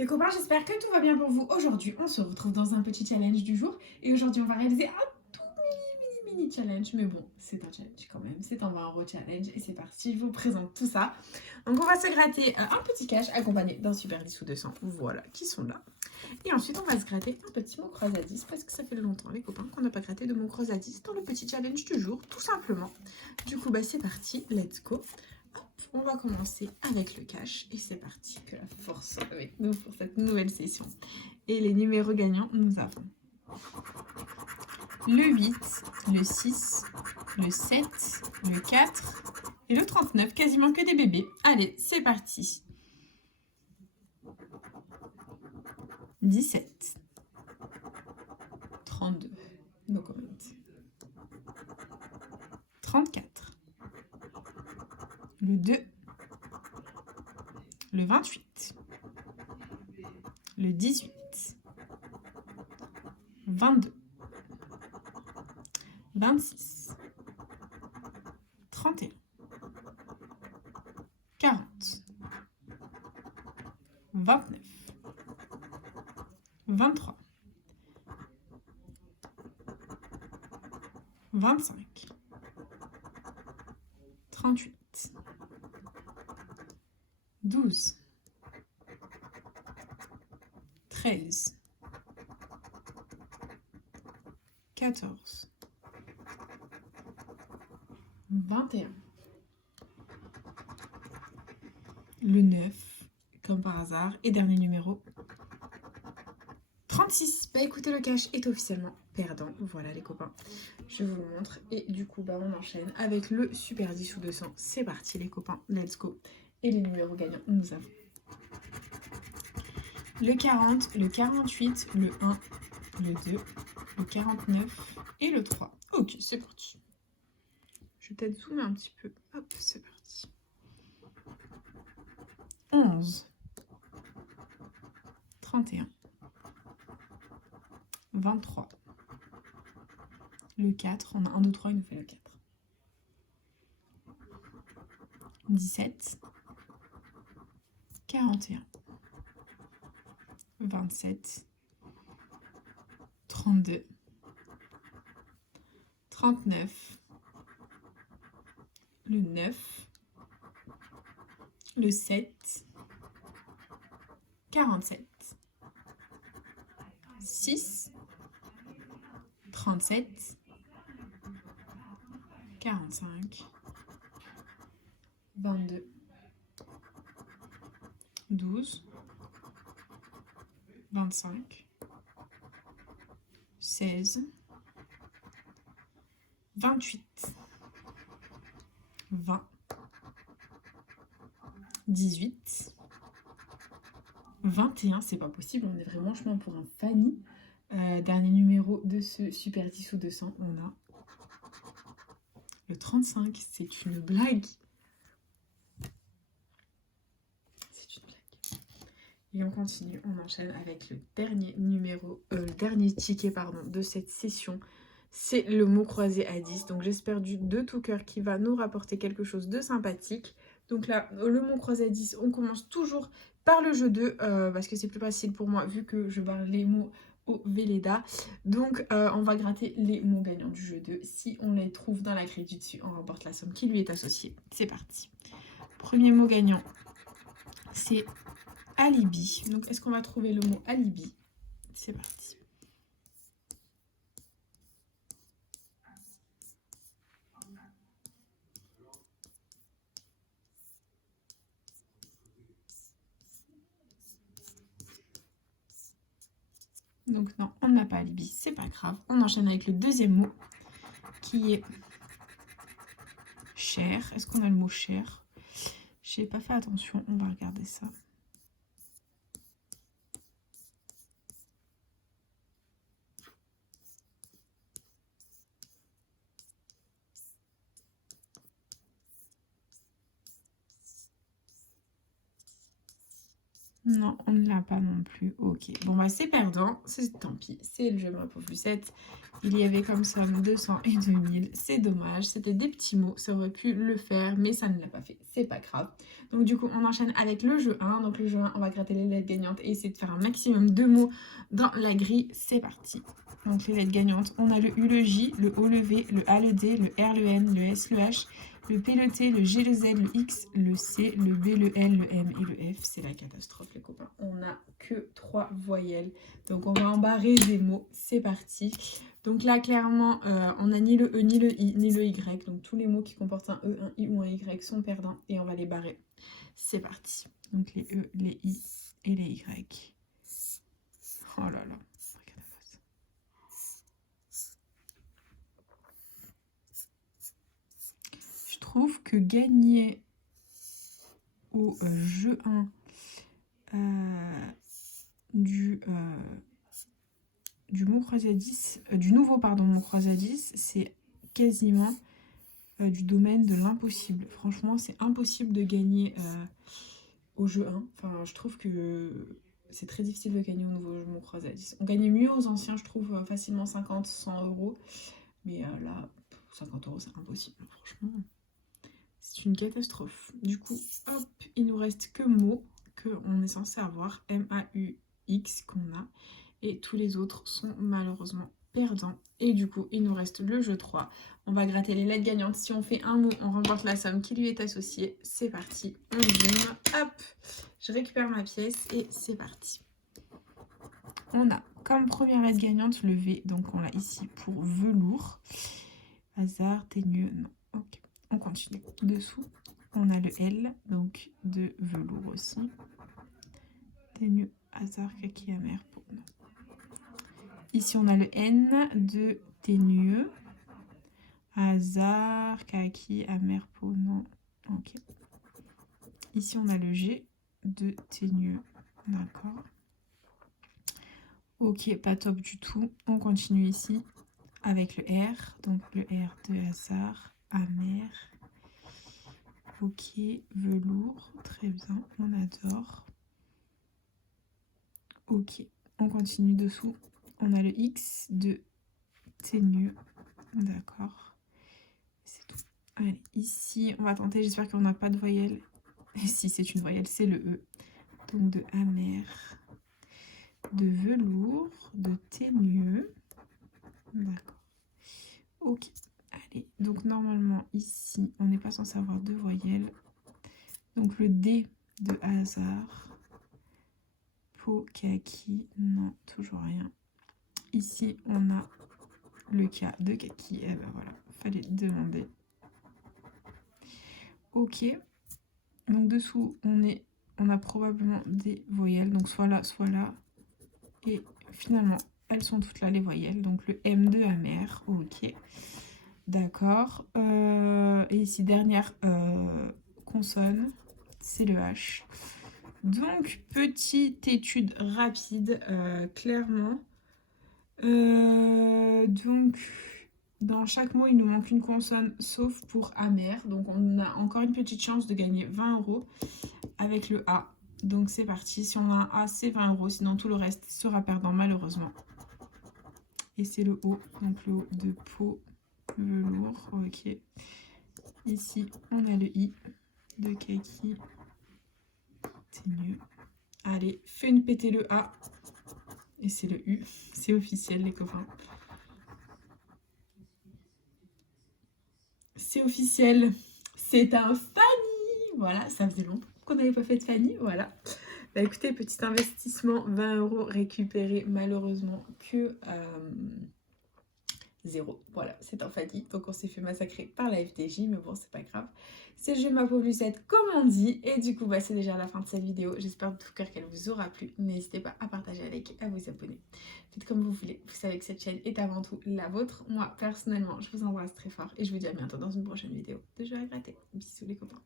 Les copains, j'espère que tout va bien pour vous. Aujourd'hui, on se retrouve dans un petit challenge du jour. Et aujourd'hui, on va réaliser un tout mini challenge. Mais bon, c'est un challenge quand même. C'est un 20 € challenge. Et c'est parti, je vous présente tout ça. Donc, on va se gratter un petit cash accompagné d'un super 10 ou 200. Voilà, qui sont là. Et ensuite, on va se gratter un petit mot croisade parce que ça fait longtemps, les copains, qu'on n'a pas gratté de mots croisade dans le petit challenge du jour, tout simplement. Du coup, c'est parti, let's go. On va commencer avec le cash et c'est parti, que la force soit avec nous pour cette nouvelle session. Et les numéros gagnants, nous avons le 8, le 6, le 7, le 4 et le 39, quasiment que des bébés. Allez, c'est parti. 17, 32, no comment. 34, le 2, le 28, le 18, 22, 26, 31, 40, 29, 23, 25, 38, 12, 13, 14, 21, le 9, comme par hasard, et dernier numéro, 36. Écoutez, le cash est officiellement perdant. Voilà les copains, je vous le montre. Et du coup, on enchaîne avec le super 10 ou 200. C'est parti les copains, let's go. Et les numéros gagnants, nous avons le 40, le 48, le 1, le 2, le 49 et le 3. Ok, c'est parti. Je vais peut-être zoomer un petit peu. Hop, c'est parti. 11, 31, 23, le 4, on a 1, 2, 3, il nous fait le 4. 17, 41, 27, 32, 39, le 9, le 7, 47, 6, 37, 45, 22, 12, 25, 16, 28, 20, 18, 21, c'est pas possible, on est vraiment chemin pour un Fanny. Dernier numéro de ce super 10 ou 200, on a le 35, c'est une blague. C'est une blague. Et on continue, on enchaîne avec le dernier numéro, dernier ticket de cette session. C'est le mot croisé à 10. Donc j'espère de tout cœur qu'il va nous rapporter quelque chose de sympathique. Donc là, le mot croisé à 10, on commence toujours par le jeu 2, parce que c'est plus facile pour moi vu que je parle les mots au Velleda. Donc on va gratter les mots gagnants du jeu 2. Si on les trouve dans la grille du dessus, on remporte la somme qui lui est associée. C'est parti. Premier mot gagnant, c'est alibi. Donc est-ce qu'on va trouver le mot alibi? C'est parti. Donc non, on n'a pas alibi, c'est pas grave. On enchaîne avec le deuxième mot qui est cher. Est-ce qu'on a le mot cher? J'ai pas fait attention, on va regarder ça. Non, on ne l'a pas non plus. Ok. Bon, bah, c'est perdant. C'est tant pis. C'est le jeu ma pauvre Lucette. Il y avait comme somme 200 et 2000. C'est dommage. C'était des petits mots. Ça aurait pu le faire, mais ça ne l'a pas fait. C'est pas grave. Donc, du coup, on enchaîne avec le jeu 1. Donc, le jeu 1, on va gratter les lettres gagnantes et essayer de faire un maximum de mots dans la grille. C'est parti. Donc, les lettres gagnantes, on a le U, le J, le O, le V, le A, le D, le R, le N, le S, le H, le P, le T, le G, le Z, le X, le C, le B, le L, le M et le F. C'est la catastrophe, les copains. On n'a que 3 voyelles. Donc, on va embarrer des mots. C'est parti. Donc là, clairement, on n'a ni le E, ni le I, ni le Y. Donc, tous les mots qui comportent un E, un I ou un Y sont perdants. Et on va les barrer. C'est parti. Donc, les E, les I et les Y. Oh là là. Je trouve que gagner au jeu 1 du mot croisé à 10, du nouveau mot croisé à 10, c'est quasiment du domaine de l'impossible. Franchement, c'est impossible de gagner au jeu 1. Enfin, je trouve que c'est très difficile de gagner au nouveau mot croisé à 10. On gagnait mieux aux anciens, je trouve, facilement 50, 100 euros. Mais là, 50 euros, c'est impossible, franchement. C'est une catastrophe. Du coup, hop, il nous reste que mots qu'on est censé avoir, M-A-U-X qu'on a. Et tous les autres sont malheureusement perdants. Et du coup, il nous reste le jeu 3. On va gratter les lettres gagnantes. Si on fait un mot, on remporte la somme qui lui est associée. C'est parti, on zoome. Hop, je récupère ma pièce et c'est parti. On a comme première lettre gagnante le V. Donc, on l'a ici pour velours. Hasard, teigneux, non. Ok, on continue. Dessous, on a le L, donc de velours aussi. Teigneux, hasard, kaki, amer, peau, non. Ici, on a le N de teigneux, hasard, kaki, amer, peau, non. Ok. Ici, on a le G de teigneux. D'accord. Ok, pas top du tout. On continue ici avec le R. Donc, le R de hasard, amer. Ok, velours. Très bien, on adore. Ok, on continue dessous. On a le X de teigneux. D'accord. C'est tout. Allez, ici, on va tenter. J'espère qu'on n'a pas de voyelle. Et si c'est une voyelle, c'est le E. Donc de amer, de velours, de teigneux. D'accord. Ok. Allez, donc normalement, ici, on n'est pas censé avoir deux voyelles. Donc le D de hasard. Peau, kaki, non, toujours rien. Ici, on a le K de kaki. Et ben voilà, fallait demander. Ok. Donc dessous, on a probablement des voyelles. Donc soit là, soit là. Et finalement, elles sont toutes là, les voyelles. Donc le M de amer. Ok. D'accord. Et ici, dernière consonne, c'est le H. Donc, petite étude rapide, clairement. Donc, dans chaque mot, il nous manque une consonne, sauf pour amer. Donc, on a encore une petite chance de gagner 20 € avec le A. Donc, c'est parti. Si on a un A, c'est 20 €. Sinon, tout le reste sera perdant, malheureusement. Et c'est le O. Donc, le O de peau, velours. Ok. Ici, on a le I de kaki. Teigneux. Allez, fais une péter le A. Et c'est le U. C'est officiel, les copains. C'est officiel. C'est un Fanny. Voilà, ça faisait longtemps qu'on n'avait pas fait de Fanny. Voilà. Bah écoutez, petit investissement, 20 € récupéré, malheureusement que 0. Voilà, c'est un Fanny. Donc on s'est fait massacrer par la FDJ, mais bon, c'est pas grave. C'est le jeu ma pauvre Lucette, comme on dit. Et du coup, bah, c'est déjà la fin de cette vidéo. J'espère de tout cœur qu'elle vous aura plu. N'hésitez pas à partager avec, à vous abonner. Faites comme vous voulez. Vous savez que cette chaîne est avant tout la vôtre. Moi, personnellement, je vous embrasse très fort. Et je vous dis à bientôt dans une prochaine vidéo de jeux à gratter. Bisous les copains.